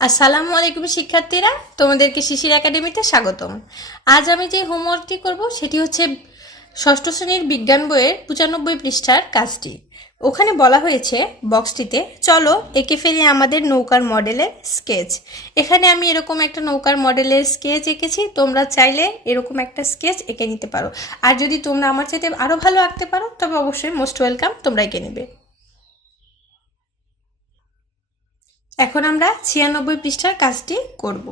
আসসালামু আলাইকুম শিক্ষার্থীরা, তোমাদেরকে শিশির একাডেমিতে স্বাগতম। আজ আমি যে হোমওয়ার্কটি করব সেটি হচ্ছে ষষ্ঠ শ্রেণির বিজ্ঞান বইয়ের পঁচানব্বই পৃষ্ঠার কাজটি। ওখানে বলা হয়েছে বক্সটিতে চলো এঁকে ফেলি আমাদের নৌকার মডেলের স্কেচ এখানে আমি এরকম একটা নৌকার মডেলের স্কেচ এঁকেছি, তোমরা চাইলে এরকম একটা স্কেচ এঁকে নিতে পারো। আর যদি তোমরা আমার চাইতে আরও ভালো আঁকতে পারো, তবে অবশ্যই মোস্ট ওয়েলকাম তোমরা এঁকে নেবে। এখন আমরা ছিয়ানব্বই পৃষ্ঠার কাজটি করব।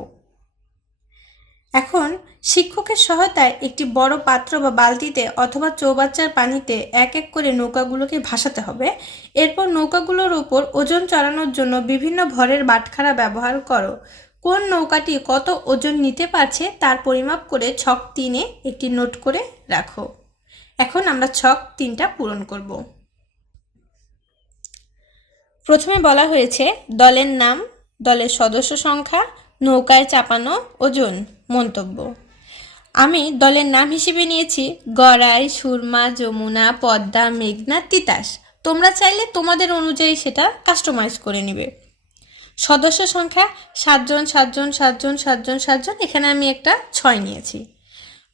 এখন, শিক্ষকের সহায়তায় একটি বড় পাত্র বা বালতিতে অথবা চৌবাচ্চার পানিতে এক এক করে নৌকাগুলোকে ভাসাতে হবে। এরপর নৌকাগুলোর ওপর ওজন চড়ানোর জন্য বিভিন্ন ভরের বাটখারা ব্যবহার করো। কোন নৌকাটি কত ওজন নিতে পারছে তার পরিমাপ করে ছক তিনে একটি নোট করে রাখো। এখন আমরা ছক তিনটা পূরণ করব। প্রথমে বলা হয়েছে, দলের নাম, দলের সদস্য সংখ্যা, নৌকায় চাপানো ওজন, মন্তব্য। আমি দলের নাম হিসেবে নিয়েছি, গড়াই, সুরমা, যমুনা, পদ্মা, মেঘনা, তিতাস। তোমরা চাইলে তোমাদের অনুযায়ী সেটা কাস্টমাইজ করে নেবে। সদস্য সংখ্যা, সাতজন সাতজন সাতজন সাতজন সাতজন, এখানে আমি একটা ছয় নিয়েছি।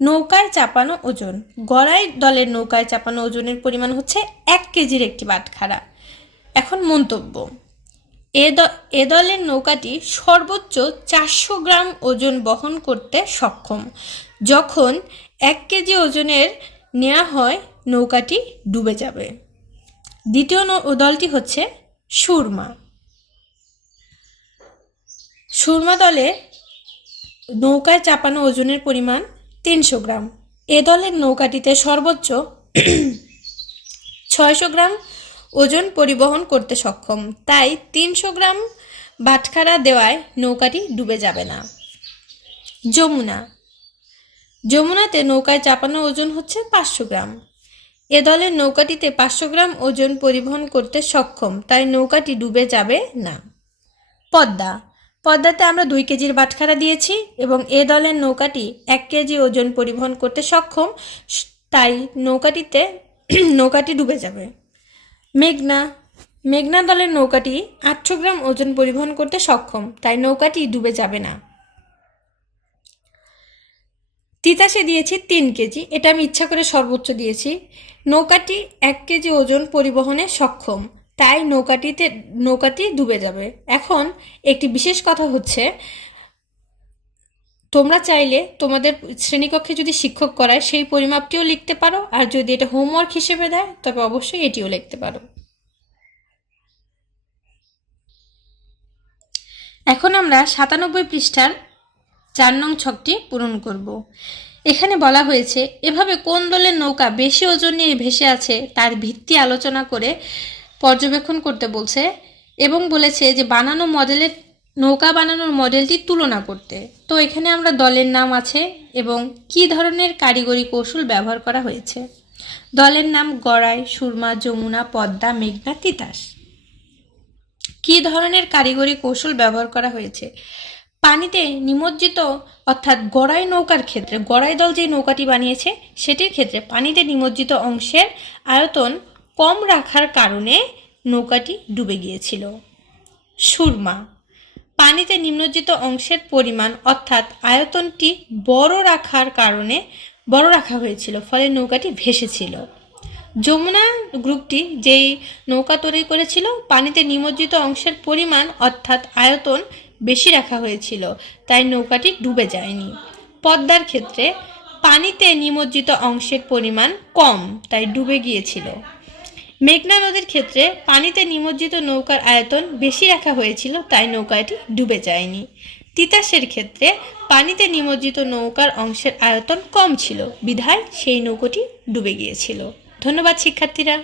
নৌকায় চাপানো ওজন। গড়াই দলের নৌকায় চাপানো ওজনের পরিমাণ হচ্ছে এক কেজির একটি বাটখারা। এখন মন্তব্য। এ দলের নৌকাটি সর্বোচ্চ চারশো গ্রাম ওজন বহন করতে সক্ষম। যখন এক কেজি ওজনের নেওয়া হয়, নৌকাটি ডুবে যাবে। দ্বিতীয় নৌ- দলটি হচ্ছে সুরমা। সুরমা দলে নৌকায় চাপানো ওজনের পরিমাণ তিনশো গ্রাম। এ দলের নৌকাটিতে সর্বোচ্চ ছয়শো গ্রাম ওজন পরিবহন করতে সক্ষম। তাই তিনশো গ্রাম বাটখারা দেওয়ায় নৌকাটি ডুবে যাবে না। যমুনা। যমুনাতে নৌকায় চাপানো ওজন হচ্ছে পাঁচশো গ্রাম। এ দলের নৌকাটিতে পাঁচশো গ্রাম ওজন পরিবহন করতে সক্ষম, তাই নৌকাটি ডুবে যাবে না। পদ্মা। পদ্মাতে আমরা দুই কেজির বাটখারা দিয়েছি এবং এ দলের নৌকাটি এক কেজি ওজন পরিবহন করতে সক্ষম, তাই নৌকাটিতে, নৌকাটি ডুবে যাবে। মেঘনা। মেঘনা দলের নৌকাটি আটশো গ্রাম ওজন পরিবহন করতে সক্ষম, তাই নৌকাটি ডুবে যাবে না। তিতাসে দিয়েছি তিন কেজি, এটা আমি ইচ্ছা করে সর্বোচ্চ দিয়েছি। নৌকাটি এক কেজি ওজন পরিবহনে সক্ষম, তাই নৌকাটিতে নৌকাটি ডুবে যাবে। এখন একটি বিশেষ কথা হচ্ছে তোমরা চাইলে তোমাদের শ্রেণীকক্ষে যদি শিক্ষক করায়, সেই পরিমাপটিও লিখতে পারো, আর যদি এটা হোমওয়ার্ক হিসেবে দেয়, তবে অবশ্যই এটিও লিখতে পারো। এখন আমরা সাতানব্বই পৃষ্ঠার চার নং ছকটি পূরণ করব। এখানে বলা হয়েছে, এভাবে কোন দলের নৌকা বেশি ওজন নিয়ে ভেসে আছে, তার ভিত্তি আলোচনা করে পর্যবেক্ষণ করতে বলছে এবং বলেছে যে বানানো মডেলের নৌকা বানানোর মডেলটি তুলনা করতে। তো এখানে আমরা দলের নাম আছে এবং কি ধরনের কারিগরি কৌশল ব্যবহার করা হয়েছে। দলের নাম গড়াই, সুরমা, যমুনা, পদ্মা, মেঘনা, তিতাস। কি ধরনের কারিগরি কৌশল ব্যবহার করা হয়েছে? পানিতে নিমজ্জিত, অর্থাৎ গড়াই নৌকার ক্ষেত্রে, গড়াই দল যে নৌকাটি বানিয়েছে, সেটির ক্ষেত্রে পানিতে নিমজ্জিত অংশের আয়তন কম রাখার কারণে নৌকাটি ডুবে গিয়েছিল। সুরমা। পানিতে নিম্নজিত অংশের পরিমাণ, অর্থাৎ আয়তনটি বড় রাখার কারণে বড় রাখা হয়েছিল, ফলে নৌকাটি ভেসেছিল। যমুনা গ্রুপটি যেই নৌকা তৈরি করেছিল, পানিতে নিমজ্জিত অংশের পরিমাণ, অর্থাৎ আয়তন, বেশি রাখা হয়েছিল, তাই নৌকাটি ডুবে যায়নি। পদ্মার ক্ষেত্রে পানিতে নিমজ্জিত অংশের পরিমাণ কম, তাই ডুবে গিয়েছিল। মেঘনা নদীর ক্ষেত্রে পানিতে নিমজ্জিত নৌকার আয়তন বেশি রাখা হয়েছিল, তাই নৌকাটি ডুবে যায়নি। তিতাসের ক্ষেত্রে পানিতে নিমজ্জিত নৌকার অংশের আয়তন কম ছিল, বিধায় সেই নৌকাটি ডুবে গিয়েছিল। ধন্যবাদ, শিক্ষার্থীরা।